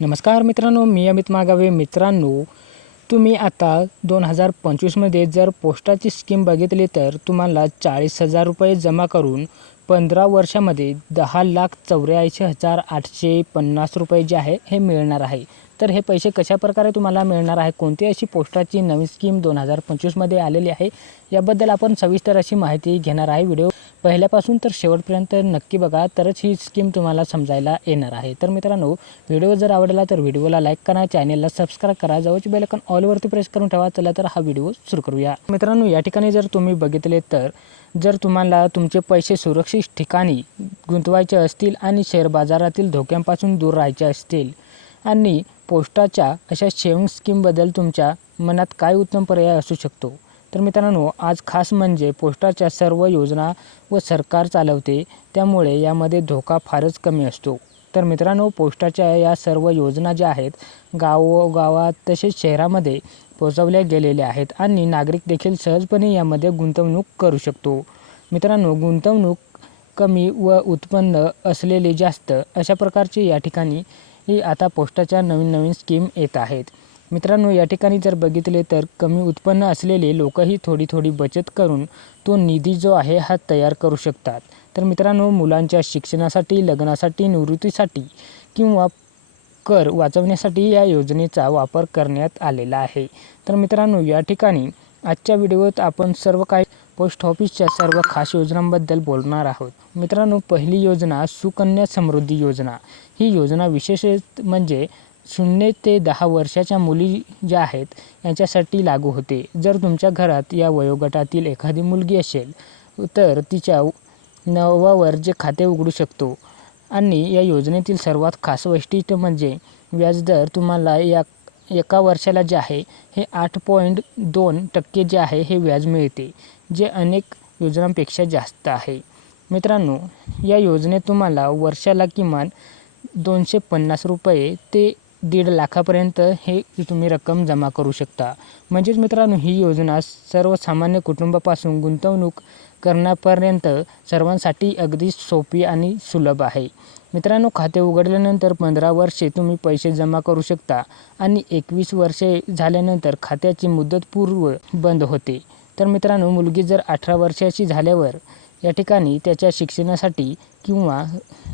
नमस्कार मित्रांनो मी अमित मागावे. मित्रांनो तुम्ही आता दोन हजार पंचवीसमध्ये जर पोस्टाची स्कीम बघितली तर तुम्हाला चाळीस हजार रुपये जमा करून पंधरा वर्षामध्ये दहा लाख चौऱ्याऐंशी हजार आठशे पन्नास रुपये जे आहे हे मिळणार आहे. तर हे पैसे कशाप्रकारे तुम्हाला मिळणार आहे? कोणती अशी पोस्टाची नवीन स्कीम दोन हजार पंचवीसमध्ये आलेली आहे? याबद्दल आपण सविस्तर अशी माहिती घेणार आहे. व्हिडिओ पहिल्यापासून तर शेवटपर्यंत नक्की बघा तरच ही स्कीम तुम्हाला समजायला येणार आहे. तर मित्रांनो व्हिडिओ जर आवडला तर व्हिडिओला लाईक करा चॅनेलला सबस्क्राईब करा जवळची बेलकन ऑलवरती प्रेस करून ठेवा चला तर हा व्हिडिओ सुरू करूया. मित्रांनो या ठिकाणी जर तुम्ही बघितले तर जर तुम्हाला तुमचे पैसे सुरक्षित ठिकाणी गुंतवायचे असतील आणि शेअर बाजारातील धोक्यांपासून दूर राहायचे असतील आणि पोस्टाच्या अशा सेविंग स्कीमबद्दल तुमच्या मनात काय उत्तम पर्याय असू शकतो तर मित्रांनो आज खास म्हणजे पोस्टाच्या सर्व योजना व सरकार चालवते त्यामुळे यामध्ये धोका फारच कमी असतो. तर मित्रांनो पोस्टाच्या या सर्व योजना ज्या आहेत गावोगावात तसेच शहरामध्ये पोचवल्या गेलेल्या आहेत आणि नागरिक देखील सहजपणे यामध्ये गुंतवणूक करू शकतो. मित्रांनो गुंतवणूक कमी व उत्पन्न असलेले जास्त अशा प्रकारचे या ठिकाणी ही आता पोस्टाच्या नवीन नवीन स्कीम येत आहेत. मित्रांनो या ठिकाणी जर बघितले तर कमी उत्पन्न असलेले लोकही थोडी थोडी बचत करून तो निधी जो आहे हा तयार करू शकतात. तर मित्रांनो मुलांच्या शिक्षणासाठी लग्नासाठी निवृत्तीसाठी किंवा कर वाचवण्यासाठी या योजनेचा वापर करण्यात आलेला आहे. तर मित्रांनो या ठिकाणी आजच्या व्हिडिओत आपण सर्व काही पोस्ट ऑफिसच्या सर्व खास योजनांबद्दल बोलणार आहोत. मित्रांनो पहिली योजना सुकन्या समृद्धी योजना. ही योजना विशेष म्हणजे शून्य ते दहा वर्षाच्या मुली ज्या आहेत यांच्यासाठी लागू होते. जर तुमच्या घरात या वयोगटातील एखादी मुलगी असेल तर तिच्या नवावर जे खाते उघडू शकतो. आणि या योजनेतील सर्वात खास वैशिष्ट्य म्हणजे व्याजदर तुम्हाला या एका वर्षाला जे आहे हे आठ पॉईंट दोन टक्के जे आहे हे व्याज मिळते जे अनेक योजनांपेक्षा जास्त आहे. मित्रांनो या योजनेत तुम्हाला वर्षाला किमान दोनशे पन्नास रुपये ते दीड लाखापर्यंत हे तुम्ही रक्कम जमा करू शकता. म्हणजेच मित्रांनो ही योजना सर्वसामान्य कुटुंबापासून गुंतवणूक करण्यापर्यंत सर्वांसाठी अगदी सोपी आणि सुलभ आहे. मित्रांनो खाते उघडल्यानंतर पंधरा वर्षे तुम्ही पैसे जमा करू शकता आणि एकवीस वर्षे झाल्यानंतर खात्याची मुदतपूर्व बंद होते. तर मित्रांनो मुलगी जर अठरा वर्षाची झाल्यावर या ठिकाणी त्याच्या शिक्षणासाठी किंवा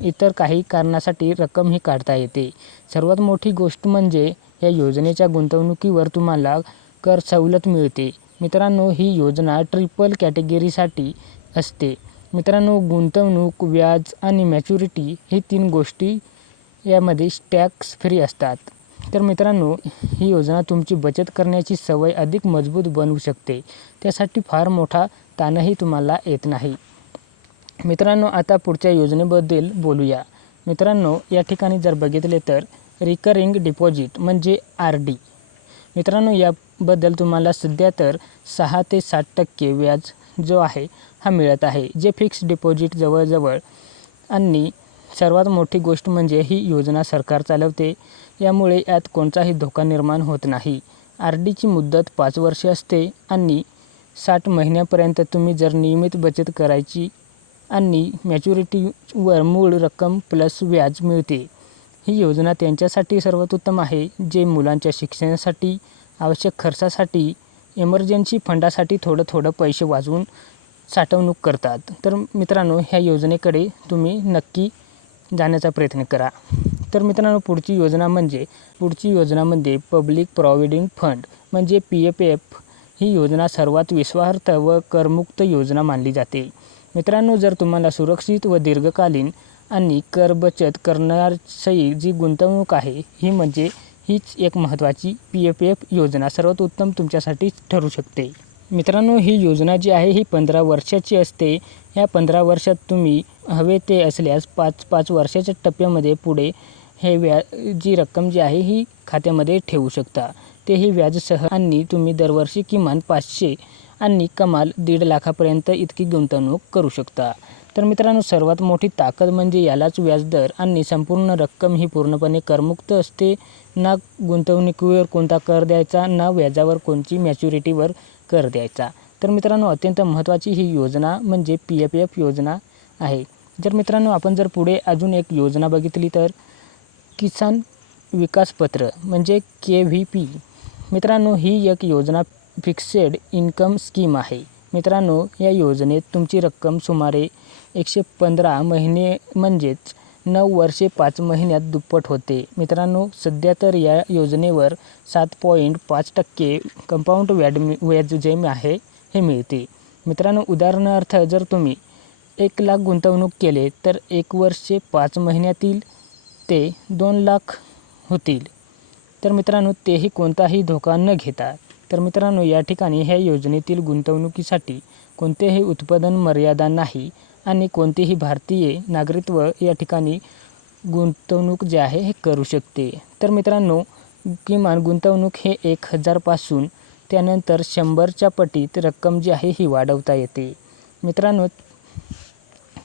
इतर काही कारणासाठी रक्कम ही काढता येते. सर्वात मोठी गोष्ट म्हणजे या योजनेच्या गुंतवणुकीवर तुम्हाला कर सवलत मिळते. मित्रांनो ही योजना ट्रिपल कॅटेगरीसाठी असते. मित्रांनो गुंतवणूक व्याज आणि मॅच्युरिटी ही तीन गोष्टी यामध्ये टॅक्स फ्री असतात. तर मित्रांनो ही योजना तुमची बचत करण्याची सवय अधिक मजबूत बनवू शकते. त्यासाठी फार मोठा ताणही तुम्हाला येत नाही. मित्रांनो आता पुढच्या योजनेबद्दल बोलूया. मित्रांनो या ठिकाणी जर बघितले तर रिकरिंग डिपॉझिट म्हणजे आर डी मित्रांनो याबद्दल तुम्हाला सध्या तर सहा ते सात टक्के व्याज जो आहे हा मिळत आहे जे फिक्स डिपॉझिट जवळजवळ. आणि सर्वात मोठी गोष्ट म्हणजे ही योजना सरकार चालवते. यामुळे यात कोणताही धोका निर्माण होत नाही. आर डीची मुदत पाच वर्षे असते आणि साठ महिन्यापर्यंत तुम्ही जर नियमित बचत करायची आणि मॅच्युरिटीवर मूळ रक्कम प्लस व्याज मिळते. ही योजना त्यांच्यासाठी सर्वात उत्तम आहे जे मुलांच्या शिक्षणासाठी आवश्यक खर्चासाठी इमर्जन्सी फंडासाठी थोडं थोडं पैसे वाचवून साठवणूक करतात. तर मित्रांनो ह्या योजनेकडे तुम्ही नक्की जाण्याचा प्रयत्न करा. तर मित्रांनो पुढची योजना म्हणजे पुढची योजनामध्ये पब्लिक प्रॉव्हिडंट फंड म्हणजे पी एफ एफ ही योजना सर्वात विश्वासार्थ व करमुक्त योजना मानली जाते. मित्रांनो जर तुम्हाला सुरक्षित व दीर्घकालीन आणि कर बचत करण्याची जी गुंतवणूक आहे ही म्हणजे हीच एक महत्त्वाची पी एफ एफ योजना सर्वात उत्तम तुमच्यासाठी ठरू शकते. मित्रांनो ही योजना जी आहे ही पंधरा वर्षाची असते. या पंधरा वर्षात तुम्ही हवे ते असल्यास पाच पाच वर्षाच्या टप्प्यामध्ये पुढे हे व्या जी रक्कम जी आहे ही खात्यामध्ये ठेवू शकता. तेही व्याजसह आणि तुम्ही दरवर्षी किमान पाचशे आणि कमाल दीड लाखापर्यंत इतकी गुंतवणूक करू शकता. तर मित्रांनो सर्वात मोठी ताकद म्हणजे यालाच व्याजदर आणि संपूर्ण रक्कम ही पूर्णपणे करमुक्त असते. ना गुंतवणुकीवर कोणता कर द्यायचा ना व्याजावर कोणती मॅच्युरिटीवर कर द्यायचा. तर मित्रांनो अत्यंत महत्त्वाची ही योजना म्हणजे पी एफ एफ योजना आहे. जर मित्रांनो आपण जर पुढे अजून एक योजना बघितली तर किसान विकास पत्र म्हणजे के व्ही पी. मित्रांनो ही एक योजना फिक्सेड इन्कम स्कीम आहे. मित्रांनो या योजनेत तुमची रक्कम सुमारे एकशे पंधरा महिने म्हणजेच नऊ वर्षे पाच महिन्यात दुप्पट होते. मित्रांनो सध्या तर या योजनेवर सात पॉईंट पाच टक्के कंपाऊंड व्याड व्याज जे आहे हे मिळते. मित्रांनो उदाहरणार्थ जर तुम्ही एक लाख गुंतवणूक केले तर एक वर्षे पाच महिन्यातील ते दोन लाख होतील. तर मित्रांनो तेही कोणताही धोका न घेता. तर मित्रांनो या ठिकाणी ह्या योजनेतील गुंतवणुकीसाठी कोणतेही उत्पादन मर्यादा नाही आणि कोणतेही भारतीय नागरिकत्व या ठिकाणी गुंतवणूक जे आहे हे करू शकते. तर मित्रांनो किमान गुंतवणूक हे एक हजारपासून त्यानंतर शंभरच्या पटीत रक्कम जी आहे ही वाढवता येते. मित्रांनो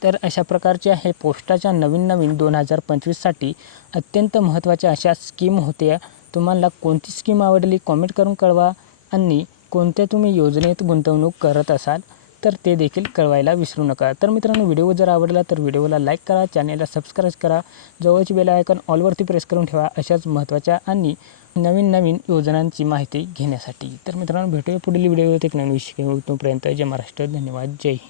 तर अशा प्रकारच्या हे पोस्टाच्या नवीन नवीन दोन हजार पंचवीससाठी अत्यंत महत्त्वाच्या अशा स्कीम होत्या. तुम्हाला कोणती स्कीम आवडली कॉमेंट करून कळवा. आणि कोणत्या तुम्ही योजनेत गुंतवणूक करत असाल तर ते देखील कळवायला विसरू नका. तर मित्रांनो व्हिडिओ जर आवडला तर व्हिडिओला लाईक करा चॅनेलला सबस्क्राईब करा. जवळची बेल आयकॉन ऑलवरती प्रेस करून ठेवा अशाच महत्त्वाच्या आणि नवीन नवीन योजनांची माहिती घेण्यासाठी. तर मित्रांनो भेटूया पुढील व्हिडिओ एक नवीन विषय घेऊन तोपर्यंत जय महाराष्ट्र धन्यवाद जय हिंद.